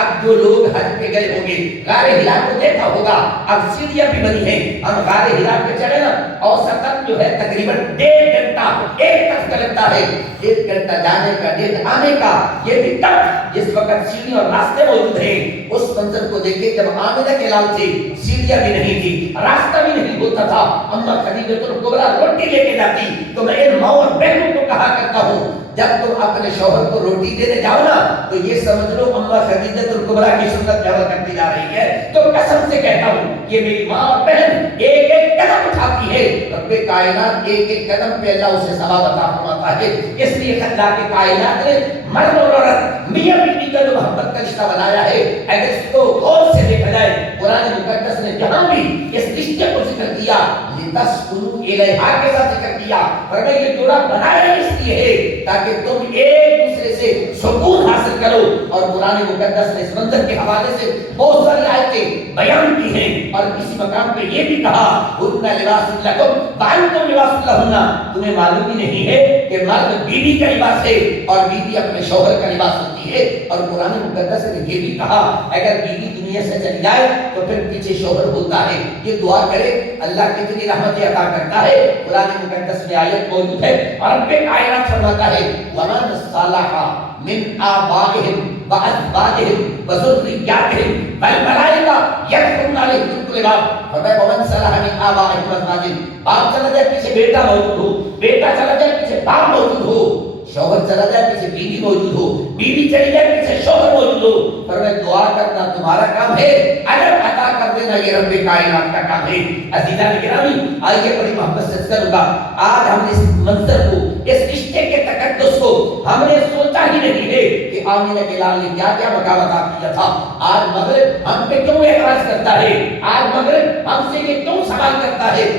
اب جو لوگ حج پہ گئے ہوں گے غار ہرا کو دیکھا ہوگا، اب سیڑھیاں بھی بنی ہیں، ہم غار ہرا پہ چڑھے نا اوسطاً جو ہے تقریباً 1.5 گھنٹہ ایک طرف کا لگتا ہے، 1 گھنٹہ جانے کا 1.5 آنے کا، یہ بھی تب جس وقت سیڑھی اور راستے موجود ہیں۔ اس منظر کو دیکھیں جب آمنہ کے لال تھے، سیڑھیاں بھی نہیں تھی، راستہ بھی نہیں ہوتا تھا، اما خدیجہ الکبریٰ روٹی لے کے جاتی تو میں ان ماؤں اور بہنوں کو کہا کرتا ہوں جب تم اپنے شوہر کو روٹی دینے جاؤ نا تو یہ سمجھ لو اما خدیجہ الکبریٰ کی سنت عمل کرتی جا رہی ہے، تو قسم سے کہتا ہوں یہ میری ماں اور بہن ایک ایک قدم اٹھاتی ہے، رب کائنات ایک ایک قدم پہ اللہ اسے ثواب عطا فرماتا ہے۔ اس لیے اللہ کے کائنات نے مرد اور عورت میاں بیوی کا جو محبت کا رشتہ بنایا ہے، اگر اس کو غور سے دیکھا جائے قرآن مقدس نے جہاں بھی اس رشتے کو ذکر کیا لِتَسْكُنُوا إِلَيْهَا کے ساتھ ذکر کیا، فرمایا یہ جوڑا بنایا اس لیے ہے تاکہ تم ایک دوسرے سے سکون حاصل کرو۔ اور قرآن مقدس نے اس منظر کے حوالے سے بہت ساری آیتیں بیان کی ہیں اور کسی مقام پہ یہ بھی کہا هُنَّ لِبَاسٌ لَكُمْ وَأَنْتُمْ لِبَاسٌ لَهُنَّ، تمہیں معلوم ہی نہیں ہے کہ مرد بیوی کا لباس ہے اور بیوی اپنے شوہر کا لباس ہوتی ہے۔ اور قرآن مقدس نے یہ بھی کہا اگر بیوی دنیا سے چلی جائے تو پھر پیچھے شوہر ہوتا ہے، یہ دعا کرے اللہ کتنی رحمتیں عطا کرتا ہے۔ قرآن مقدس میں آیت موجود ہے اور رب کائنات فرماتا ہے وَمَنْ صَلَحَ مِنْ آبَائِهِمْ وَأَزْوَاجِهِمْ وَذُرِّيَّاتِهِمْ وَالْمَلَائِكَةُ يَدْخُلُونَ عَلَيْهِمْ مِنْ كُلِّ بَابٍ، فرمایا وَمَنْ صَلَحَ مِنْ آبَائِهِمْ وَأَزْوَاجِهِمْ، باپ چلا جائے پیچھے بیٹا موجود ہو، بیٹا چلا جائے پیچھے باپ موجود ہو، شوہر چلا جائے پیچھے بیوی موجود ہو، بیوی چلی جائے پیچھے شوہر موجود ہو، فرمایا دعا کرنا تمہارا کام ہے، اجر عطا کر دینا یہ رب کائنات کا کام ہے۔ عزیزان گرامی آئیے بڑی محبت سے کروں گا، آج ہم نے اس منظر کو اس رشتے کے تقدس کو ہم نے سوچا ہی نہیں ہے کہ آمنہ کے لال نے کیا کیا مقام عطا کیا تھا۔ آج مغرب ہم پہ کیوں اعتراض کرتا ہے، آج مغرب ہم سے یہ کیوں سوال کرتا ہے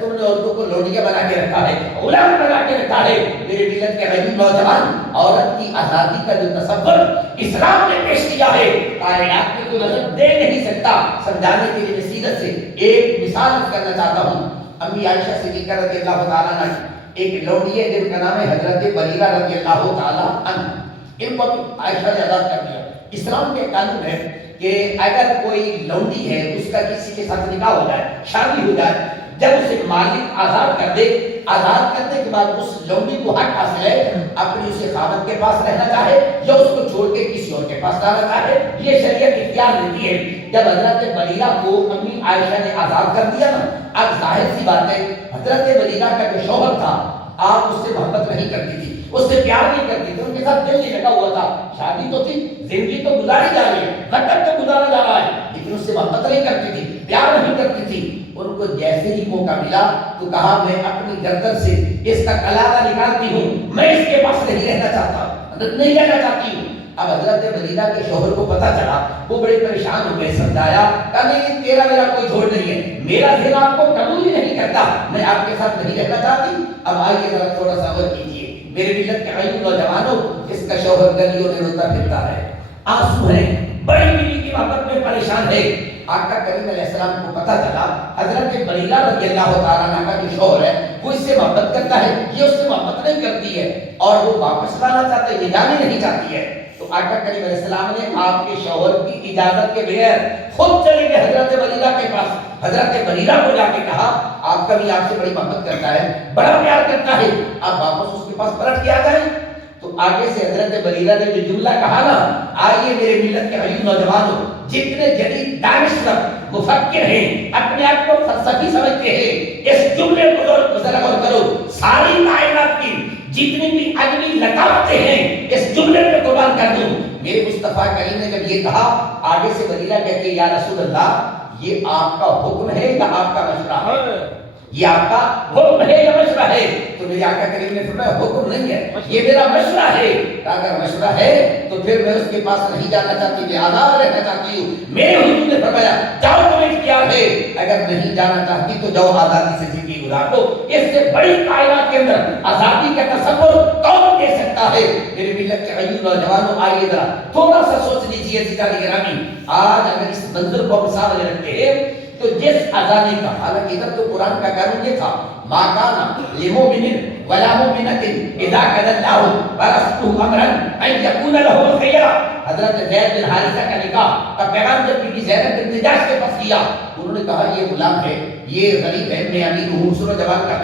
تم نے عورتوں کو لوڈیاں بنا کے رکھا ہے، غلام بنا کے رکھا ہے۔ میرے ملت کے غریب نوجوان عورت کی آزادی کا جو تصور اسلام نے پیش کیا ہے کائنات میں کوئی نظر دے نہیں سکتا۔ سمجھانے کے لیے سیرت سے ایک مثال کرنا چاہتا ہوں۔ امی عائشہ صدیقہ رضی اللہ تعالیٰ عنہ ایک لوڈی ہے جن کا نام ہے حضرت بریرہ رضی اللہ تعالیٰ عنہ، ان کو عائشہ نے آزاد کر دیا۔ اسلام کے قانون ہے کہ اگر کوئی لونڈی ہے اس کا کسی کے ساتھ نکاح ہو جائے، شادی ہو جائے، جب اسے مالک آزاد کر دے، آزاد کرنے کے بعد اس لونڈی کو حق حاصل ہے اپنے اسے خاوند کے پاس رہنا چاہے یا اس کو چھوڑ کے کسی اور کے پاس جانا چاہے، یہ شریعت اختیار دیتی ہے۔ جب حضرت بریرہ کو امی عائشہ نے آزاد کر دیا نا، اب ظاہر سی بات ہے حضرت بریرہ کا جو شوہر تھا آپ اس سے محبت نہیں کرتی تھی، اس سے پیار نہیں کرتی تھی، ان کے ساتھ دل نہیں لگا ہوا تھا، شادی تو تھی، زندگی تو گزاری جا رہی ہے، وقت تو گزارا جا رہا ہے، لیکن اس سے محبت نہیں کرتی تھی، پیار نہیں کرتی تھی۔ ان کو جیسے ہی موقع ملا تو کہا میں اپنی گردن سے اس کا کلالہ نکالتی ہوں، میں اس کے پاس نہیں رہنا چاہتا، نہیں رہنا چاہتی ہوں۔ اب حضرت بریرہ کے شوہر کو پتا چلا، وہ بڑے پریشان ہو گئے، سمجھایا کہ نہیں تیرا میرا کوئی جھوٹ نہیں ہے، میرا دل آپ کو قبول ہی نہیں کرتا، میں آپ کے ساتھ نہیں رہنا چاہتی۔ اب آئیے ذرا تھوڑا سا غور کیجیے، میرے ملت کے غریب نوجوانوں، اس کا شوہر گلیوں میں روتا پھرتا ہے، آنسو ہے، بڑی بیوی کی محبت میں پریشان ہے۔ آقا کریم علیہ السلام کو پتا چلا حضرت بریرہ رضی اللہ تعالیٰ عنہ کا جو شوہر ہے وہ اس سے محبت کرتا ہے، یہ اس سے محبت نہیں کرتی ہے اور وہ واپس لانا چاہتے ہیں، یہ جانے نہیں چاہتی ہے۔ تو آقا کریم علیہ السلام نے آپ کے شوہر کی اجازت کے بغیر خود چلے گئے حضرت بریرہ کے پاس، حضرت بریرہ کو جا کے کہا آپ کا بھی آپ سے بڑی محبت کرتا ہے، بڑا پیار کرتا ہے، آپ واپس اس کے پاس پلٹ کے آ جائیں۔ تو آگے سے حضرت بریرہ نے جو جملہ کہا نا، آئیے میرے ملت کے غریب نوجوانوں، جتنے جدید دانشور مفکر ہیں، اپنے آپ کو فلسفی سمجھتے ہیں، اس جملے کو ذرا غور کرو، ساری کائنات کی جتنی بھی ادبی لطافت ہیں اس جملے پہ قربان کر دوں۔ میرے مصطفیٰ کریم نے جب یہ کہا، آگے سے بریرہ کہتے ہیں یا رسول اللہ یہ آپ کا حکم ہے یا آپ کا مشورہ ہے؟ یہ آپ کا حکم ہے یا مشورہ ہے؟ تو میرے آقا کریم نے فرمایا حکم نہیں ہے، یہ میرا مشورہ ہے۔ اگر مشورہ ہے تو پھر میں اس کے پاس نہیں جانا چاہتی، میں آزاد رہنا چاہتی ہوں۔ میرے حضور نے فرمایا جاؤ تمہیں اختیار ہے، اگر نہیں جانا چاہتی تو جاؤ آزادی سے زندگی گزار لو۔ اس سے بڑی کائنات کے اندر آزادی کا تصور کون دے سکتا ہے؟ میرے ملت کے غریب نوجوانوں آئیے ذرا تھوڑا سا سوچ لیجیے عزیزان گرامی، آج اگر اس منظر کو ہم سامنے رکھتے ہیں تو جس آزادی کا، حالانکہ ادھر تو قرآن کا قانون یہ تھا ما کان للمؤمن ولا مؤمنۃ اذا قضى الله ورسوله امرا ان يكون له الخيرہ. حضرت زید بن حارثہ کا نکاح کا پیغام جب بی بی زینب بنت جحش کے پاس کیا، انہوں نے کہا یہ غلام ہے، یہ غریب ہے، میں امیر ہوں، سنو جواب کا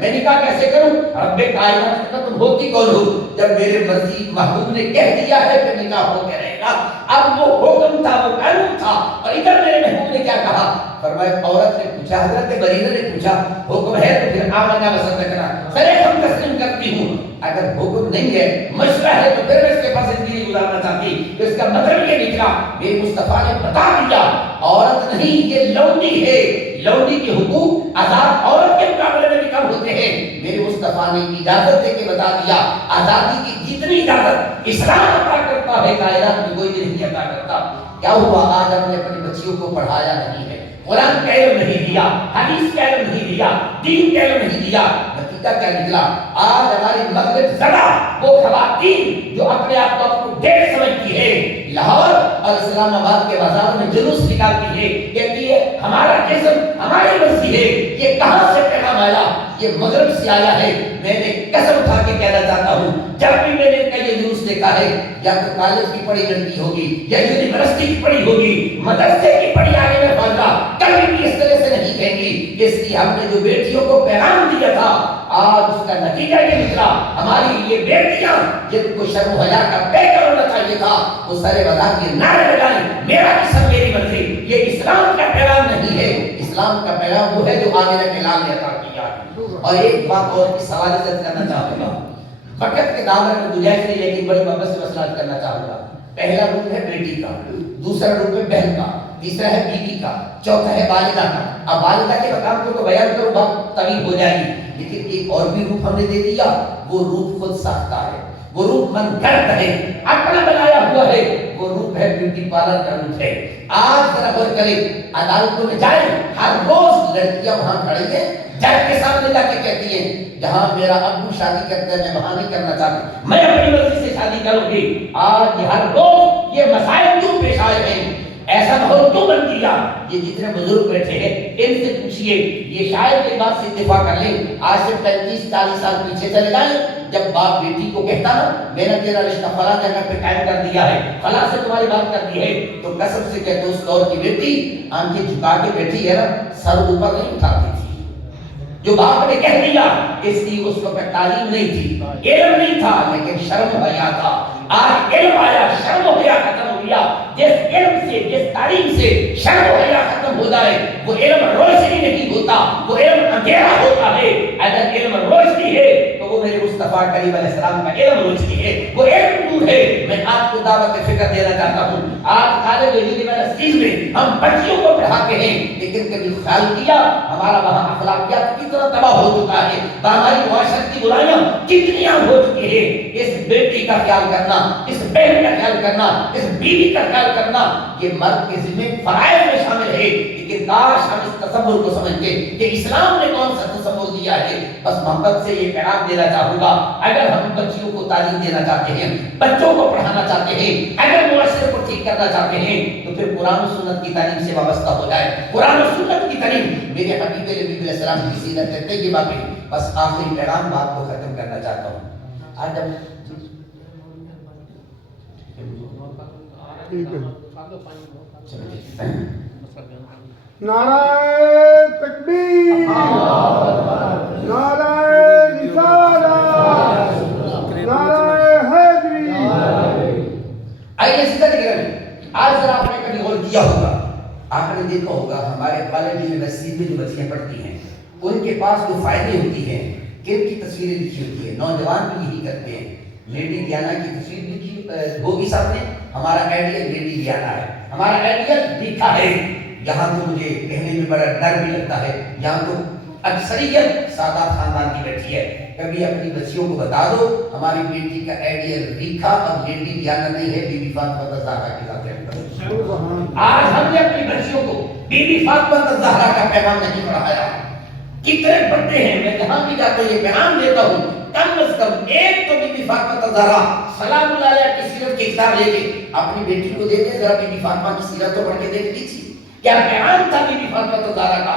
میں نکاح کیسے کروں؟ رب کائنات کا تم ہوتی کون ہو؟ جب میرے مرضی محبوب نے کہہ دیا ہے کہ نکاح ہو کے رہے گا. اب وہ حکم تھا، وہ قانون تھا. اور ادھر میرے محبوب نے کیا کہا؟ فرمایا عورت نے پوچھا، حضرت بریرہ نے پوچھا حکم ہے تو پھر آمنا وصدقنا، سرے ہم تسلیم کرتی ہوں. اگر حکم نہیں ہے، مشورہ ہے، تو پھر میں اس کے پاس زندگی گزارنا چاہتی. تو اس کا مطلب یہ نکلا میرے مصطفیٰ نے بتا دیا عورت نہیں، یہ لونڈی ہے. لونڈی کے حقوق آزاد عورت کے مقابلے میں بھی کم ہوتے ہیں. میرے مصطفیٰ نے اجازت دے کے بتا دیا آزادی کی جتنی اجازت اسلام عطا کرتا ہے کائنات میں کوئی نہیں عطا کرتا. کیا ہوا؟ آج ہم نے اپنی بچیوں کو پڑھایا نہیں ہے، قرآن کا علم نہیں دیا، حدیث کا علم نہیں دیا، دین کا علم نہیں دیا. نتیجہ کیا نکلا؟ آج ہماری مغرب زدہ وہ خواتین جو اپنے آپ کو اپنے ڈیڑھ سمجھتی ہے، لاہور اور اسلام آباد کے بازار میں جلوس نکالتی ہے، کہتی ہے ہمارا جسم ہماری مرضی ہے. یہ کہاں سے پیغام آیا؟ یہ مغرب سے آیا ہے. میں نے قسم اٹھا کے کہنا چاہتا ہوں، جب بھی میں نے ان کا یہ جلوس دیکھا ہے، یا تو کالج کی پڑھی لڑکی ہوگی، یا یونیورسٹی کی پڑھی ہوگی، مدرسے کی پڑھی آگے میں پہنچا، کبھی بھی اس طرح سے نہیں کہیں گی. اس لیے ہم نے جو بیٹیوں کو پیغام دیا تھا، آج اس کا نتیجہ یہ نکلا ہماری یہ بیٹیاں جن کو شرم و حیا کا پیکر ہونا چاہیے تھا، وہ سارے وضاح کے نعرے لگائیں میرا جسم میری مرضی. یہ اسلام کا پیغام نہیں ہے. اسلام کا پیغام وہ ہے جو آمنہ کے لال نے عطا کیا. اور ایک بات اور اس حوالے سے کرنا چاہوں گا، وقت کے دامن میں گنجائش نہیں، لیکن بڑی محبت سے مسئلہ کرنا چاہوں گا. پہلا روپ ہے بیٹی کا، دوسرا روپ ہے بہن کا، تیسرا ہے بیوی کا، چوتھا ہے والدہ کا. اب والدہ کے مقام کو تو بیان کرو بات طویل ہو جائے گی، لیکن ایک اور بھی روپ ہم نے دے دیا. وہ روپ خود ساختہ ہے، وہ روپ من گھڑت ہے، اپنا بنایا ہوا ہے. وہ روپ ہے بیوٹی پارلر کا روپ ہے. آج ذرا غور کریں، عدالتوں میں جائیں، ہر روز لڑکیاں وہاں کھڑی ہیں، جج کے سامنے جا کے کہتی ہیں جہاں میرا ابو شادی کرتا ہے میں وہاں نہیں کرنا چاہتی، میں اپنی مرضی سے شادی کروں گی. آج ہر روز یہ مسائل کیوں پیش آئے ہیں؟ ایسا ماحول کیوں بن دیا؟ یہ جتنے بزرگ بیٹھے ہیں ان سے پوچھئے، یہ شاید ایک بات سے اتفاق کر لیں، آج سے 35-40 سال پیچھے چلے جائیں. جب باپ بیٹی کو کہتا نا میں نے تیرا رشتہ فلاں جگہ پہ قائم کر دیا ہے، فلاں سے تمہاری بات کر دی ہے، تو قسم سے کہتے اس دور کی بیٹی آنکھیں جھکا کے بیٹھی ہے نا، سر اوپر نہیں اٹھاتی تھی. جو باپ نے کہہ دیا، اس لیے اس وقت تعلیم نہیں تھی، علم نہیں تھا، لیکن شرم و حیا تھا. آج علم آیا، شرم و حیا ختم ہو گیا. جس علم سے، جس تعلیم سے شرم و حیا ختم ہو جائے وہ علم روشنی نہیں ہوتا، وہ علم اندھیرا ہوتا ہے. اگر علم روشنی ہے تو وہ میرے مصطفیٰ کریم علیہ السلام کا علم روشنی ہے، وہ علم نور ہے. میں آپ کو دعوت فکر دینا چاہتا ہوں. آج کالج یونیورسٹیز میں ہم بچیوں کو پڑھاتے ہیں، لیکن کبھی خیال کیا ہمارا وہاں اخلاقیات کی طرح تباہ ہو چکا ہے، ہماری معاشرت کی برائیاں کتنی عام ہو چکی ہے. اس بیٹی کا خیال کرنا، اس بہن کا خیال کرنا، اس بیوی کا خیال کرنا، یہ مرد کے ذمہ فرائض میں شامل ہے. لیکن کاش ہم اس تصور کو سمجھتے کہ اسلام نے کون سا تصور دیا ہے. بس محبت سے یہ پیغام دینا چاہوں گا، اگر ہم بچیوں کو تعلیم دینا چاہتے ہیں، بچوں کو پڑھانا چاہتے ہیں، اگر معاشرے کو ٹھیک کرنا چاہتے ہیں، تو پھر قرآن و سنت کی تعلیم سے وابستہ ہو جائے. قرآن و سنت کی تعلیم میرے حبیب نبی علیہ السلام کی سیرت طیبہ میں. بس آخری پیغام بات کو ختم کرنا چاہتا ہوں. آج ہم نعرہ تکبیر، نعرہ رسالت، نعرہ حیدری. آئیے سیدھا نکلیں. آج ذرا آپ نے کبھی غور کیا ہوگا، آپ نے دیکھا ہوگا ہمارے کالج یونیورسٹی میں جو بچیاں پڑھتی ہیں ان کے پاس جو فائدے ہوتی ہیں، کن کی تصویریں لکھی ہوتی ہیں. نوجوان بھی یہی کرتے ہیں. لیڈی ڈیانا کی تصویر لکھی ہوگی سامنے، ہمارا آئیڈیل لیڈی ڈیانا ہے، ہمارا آئیڈیل لکھا ہے. یہاں تو مجھے کہنے میں بڑا ڈر بھی لگتا ہے، یہاں تو اکثریت سادہ خاندان کی بیٹھی ہے. کبھی اپنی بچیوں کو بتا دو ہماری بیٹی کا آئیڈیل ریکھا اور لیڈی ڈیانا نہیں ہے، بی بی فاطمہ الزہرا کے ساتھ ہے. آج ہم نے اپنی بچیوں کو بی بی فاطمہ الزہرا کا پیغام نہیں پڑھایا. کتنے پڑھتے ہیں، میں جہاں بھی جاتا ہوں یہ پیغام دیتا ہوں، کم از کم ایک تو بی بی فاطمہ الزہرا سلام اللہ علیہا کی سیرت کی کتاب لے کے اپنی بیٹی کو دے دیں، ذرا بی بی فاطمہ کی سیرت تو پڑھ کے دیکھ لیجیے. کیا پیغام تھا بی بی فاطمہ الزہرا کا؟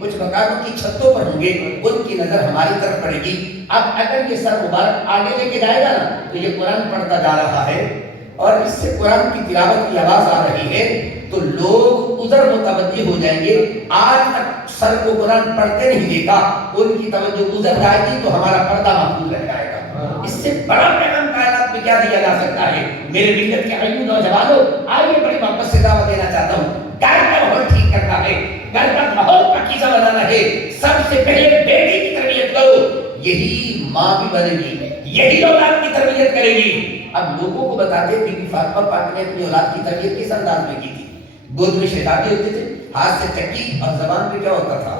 کچھ مکانوں کی چھتوں پر ہوں گے، ان کی نظر ہماری طرف پڑے گی۔ اب اگر یہ سر مبارک آگے لے کے جائے گا نا تو یہ قرآن پڑھتا جا رہا ہے اور اس سے قرآن کی تلاوت کی آواز آ رہی ہے تو لوگ ادھر متوجہ ہو جائیں گے۔ آج تک سر کو قرآن پڑھتے نہیں دیکھا، ان کی توجہ ادھر جائے گی تو ہمارا پردہ محفوظ رہ جائے گا۔ اس سے بڑا پیغام کائنات میں کیا دیا جا سکتا ہے؟ میرے ملت کے ایو نوجوانوں، آئیے بڑی محبت سے دعوت دینا چاہتا ہوں۔ گھر کا ماحول ٹھیک کرنا ہے، گھر کا ماحول پاکیزہ بنانا ہے، سب سے پہلے بیٹی کی تربیت کرو، یہی ماں بھی بنے گی، یہی اولاد کی تربیت کرے گی۔ اب لوگوں کو بتاتے بی بی فاطمہ پاک نے اپنی اولاد کی تربیت کس انداز میں کی تھی۔ گود میں شہزادے ہوتے تھے، ہاتھ سے چکی، اور زبان پہ کیا ہوتا تھا؟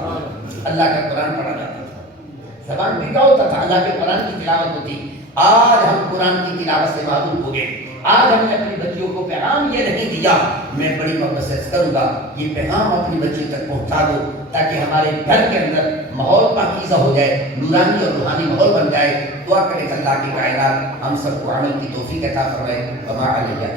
اللہ کا قرآن پڑھا جاتا تھا۔ زبان پہ کیا ہوتا تھا؟ اللہ کے قرآن کی تلاوت ہوتی۔ آج ہم قرآن کی تلاوت سے معلوم ہو گئے۔ آج ہم نے اپنی بچیوں کو پیغام یہ نہیں دیا، میں بڑی محبت سے کروں گا یہ پیغام اپنی بچیوں تک پہنچا دو تاکہ ہمارے گھر کے اندر ماحول پاکیزہ ہو جائے، نورانی اور روحانی ماحول بن جائے۔ دعا کریں اللہ کی کائنات ہم سب کو عمل کی توفیق عطا فرمائے۔ وما علیہ